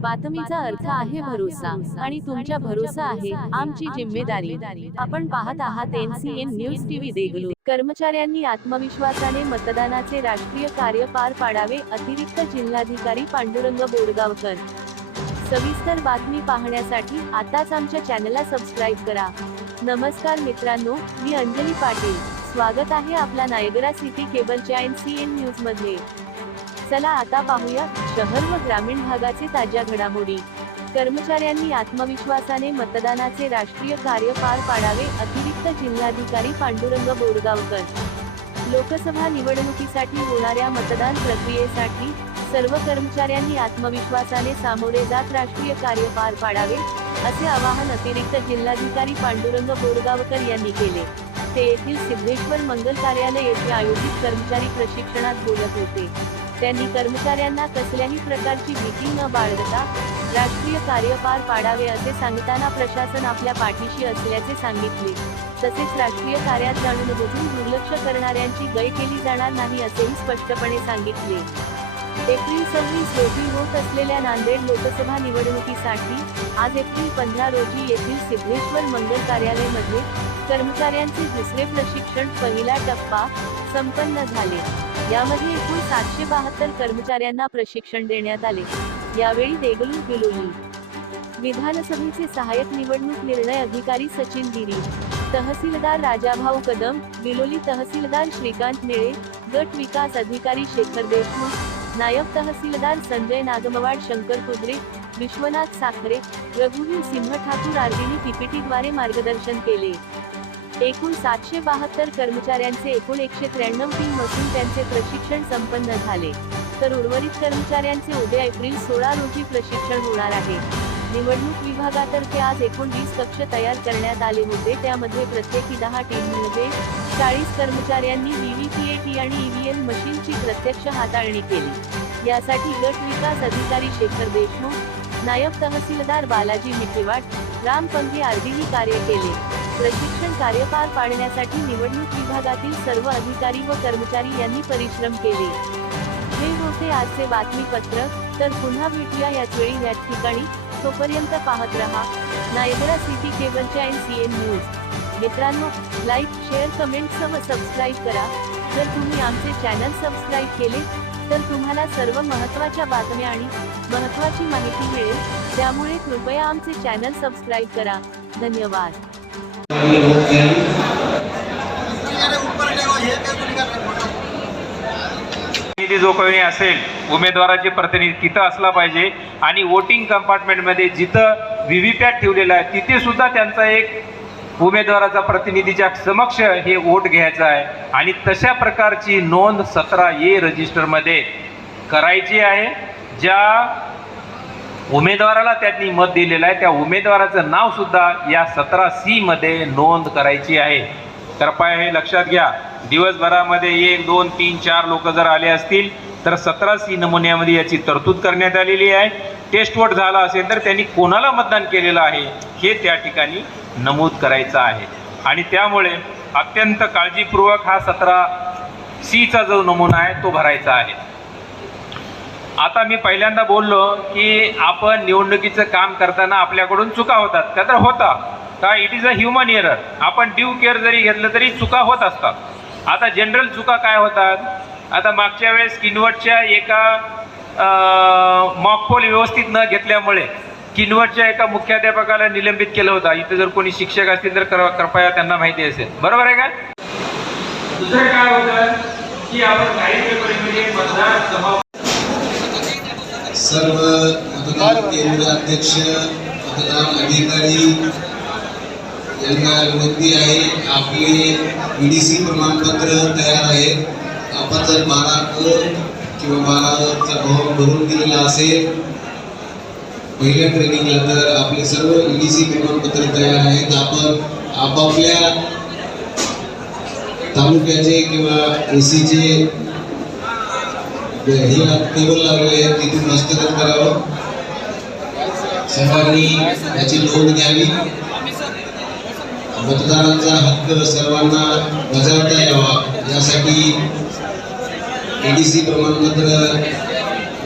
बातमीचा अर्थ आहे भरोसा आणि तुमच्या भरोसा आहे आमची जिम्मेदारी. आपण पाहत आहात एनसीएन न्यूज टीव्ही देगलू कर्मचाऱ्यांनी आत्मविश्वासाने मतदानाचे राष्ट्रीय कार्य पार पाडावे अतिरिक्त जिल्हाधिकारी पांडुरंग बोरगावकर. सविस्तर बातमी पाहण्यासाठी आताच आमच्या चॅनलला सबस्क्राईब करा. नमस्कार मित्रांनो मी अंजली पाटील. स्वागत आहे आपला नायगरा सिटी केबलच्या एन सी एन न्यूजमध्ये चला आता पाहूया शहर व ग्रामीण भागाचे ताज्या घडामोडी. कर्मचाऱ्यांनी आत्मविश्वासाने मतदानाचे राष्ट्रीय कार्य पार पाडावे अतिरिक्त जिल्हाधिकारी पांडुरंग बोरगावकर. लोकसभा निवडणुकीसाठी होणाऱ्या मतदान प्रक्रियेसाठी सर्व कर्मचाऱ्यांनी आत्मविश्वासाने सामोरे जात राष्ट्रीय कार्य पार पाडावे असे आवाहन अतिरिक्त जिल्हाधिकारी पांडुरंग बोरगावकर यांनी केले. ते येथील सिद्धेश्वर मंगल कार्यालय येथे आयोजित कर्मचारी प्रशिक्षणात बोलत होते. त्यांनी कर्मचाऱ्यांना कसल्याही प्रकारची भीती न बाळगता राष्ट्रीय कार्य पार पाडावे असे सांगताना प्रशासन आपल्या पाठीशी असल्याचे सांगितले. तसेच राष्ट्रीय कार्यात जाणून बुजून दुर्लक्ष करणाऱ्यांची गय केली जाणार नाही असेही स्पष्टपणे सांगितले. एप्रिल सव्वीस रोजी होत असलेल्या नांदेड लोकसभा निवडणुकीसाठी आज एप्रिल पंधरा रोजी येथील सिद्धेश्वर मंगल कार्यालयमध्ये कर्मचाऱ्यांचे दुसरे प्रशिक्षण पहिला टप्पा संपन्न झाले. यामध्ये एकूण सातशे बहात्तर कर्मचाऱ्यांना प्रशिक्षण देण्यात आले. यावेळी देगलू बिलोली विधानसभेचे सहाय्यक निवडणूक निर्णय अधिकारी सचिन गिरी तहसीलदार राजाभाऊ कदम बिलोली तहसीलदार श्रीकांत निळे गट विकास अधिकारी शेखर देशमुख नायब तहसीलदार संजय नागमवाड शंकर कुद्रे विश्वनाथ साखरे रघुवीर सिंह ठाकूर आर्दींनी पीपीटीद्वारे मार्गदर्शन केले. एकूण सातशे बहात्तर कर्मचाऱ्यांचे एकूण एकशे त्र्याण्णव टीम असून त्यांचे प्रशिक्षण संपन्न झाले. तर उर्वरित कर्मचाऱ्यांचे उद्या एप्रिल सोळा रोजी प्रशिक्षण होणार आहे. निवडणूक विभागातर्फे आज एकूण वीस कक्ष तयार करण्यात आले होते. त्यामध्ये प्रत्येकी दहा टीममध्ये चाळीस कर्मचाऱ्यांनी व्हीव्हीपीएटी आणि ईव्हीएम मशीनची प्रत्यक्ष हाताळणी केली. यासाठी गट विकास अधिकारी शेखर देशमुख नायब तहसीलदार बालाजी मिठेवाट राम पंगे कार्य केले. प्रशिक्षण कार्य पार पाडण्यासाठी निवडणूक विभागातील सर्व अधिकारी व कर्मचारी यांनी परिश्रम केले. हे होते आजचे बातमीपत्र. तर पुन्हा भेटूया याच वेळी या ठिकाणी. तोपर्यंत पाहत रहा. नायगरा सिटी केबलच्या एन सी एन न्यूज मित्रांनो लाईक शेअर कमेंट सह सबस्क्राईब करा. जर तुम्ही आमचे चॅनल सबस्क्राईब केले तर तुम्हाला सर्व महत्त्वाच्या बातम्या आणि महत्त्वाची माहिती मिळेल. त्यामुळे कृपया आमचे चॅनल सबस्क्राईब करा. धन्यवाद. प्रतिनिधी जो कोणी असेल उमेदवाराचे प्रतिनिधी तिथं असला पाहिजे आणि वोटिंग कंपार्टमेंटमध्ये जिथं व्ही व्ही पॅट ठेवलेला आहे तिथे सुद्धा त्यांचा एक उमेदवाराचा प्रतिनिधीच्या समक्ष हे वोट घ्यायचं आहे. आणि तशा प्रकारची नोंद सतरा ए रजिस्टरमध्ये करायची आहे. ज्या उमेदवाराला त्यांनी मत दिलेलं आहे त्या उमेदवाराचं नाव सुद्धा या सतरा सी मध्ये नोंद करायची आहे. कृपया हे लक्षात घ्या. दिवसभरामध्ये एक दोन तीन चार लोक जर आले असतील तर सतरा सी नमुन्यामध्ये याची तरतूद करण्यात आलेली आहे. टेस्ट वोट झाला असेल तर त्यांनी कोणाला मतदान केलेलं आहे हे त्या ठिकाणी नमूद करायचं आहे. आणि त्यामुळे अत्यंत काळजीपूर्वक हा सतरा सीचा जो नमुना आहे तो भरायचा आहे. आता मी पहिल्यांदा बोललो की आपण निवडणुकीचं काम करताना आपल्याकडून चुका होतात. त्या तर होता. का? It is a human error आपण ड्यू केअर जरी घेतलं तरी चुका होत असतात. आता जनरल चुका काय होतात? आता मागच्या वेळेस किनवटच्या एका मॉकपोल व्यवस्थित न घेतल्यामुळे किनवटच्या एका मुख्याध्यापकाला निलंबित केलं होतं. इथं जर कोणी शिक्षक असतील तर कर- कृपया त्यांना माहिती असेल. बरोबर आहे का? दुसरं काय होतं? की आपण काही मतदार सर्व मतदान केंद्र अध्यक्ष मतदान अधिकारी विनंती आपले ईडीसी प्रमाणपत्र तयार आहे. आपण जर बारा तर आपले सर्व ईडीसी प्रमाणपत्र तयार आहेत आपण आपापल्या तालुक्याचे हे टेबल लागले आहेत. हस्तगत मतदारांचा हक्क सर्वांना बजावता यावा. यासाठी एडीसी प्रमाणपत्र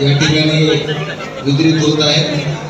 या ठिकाणी वितरित होत आहे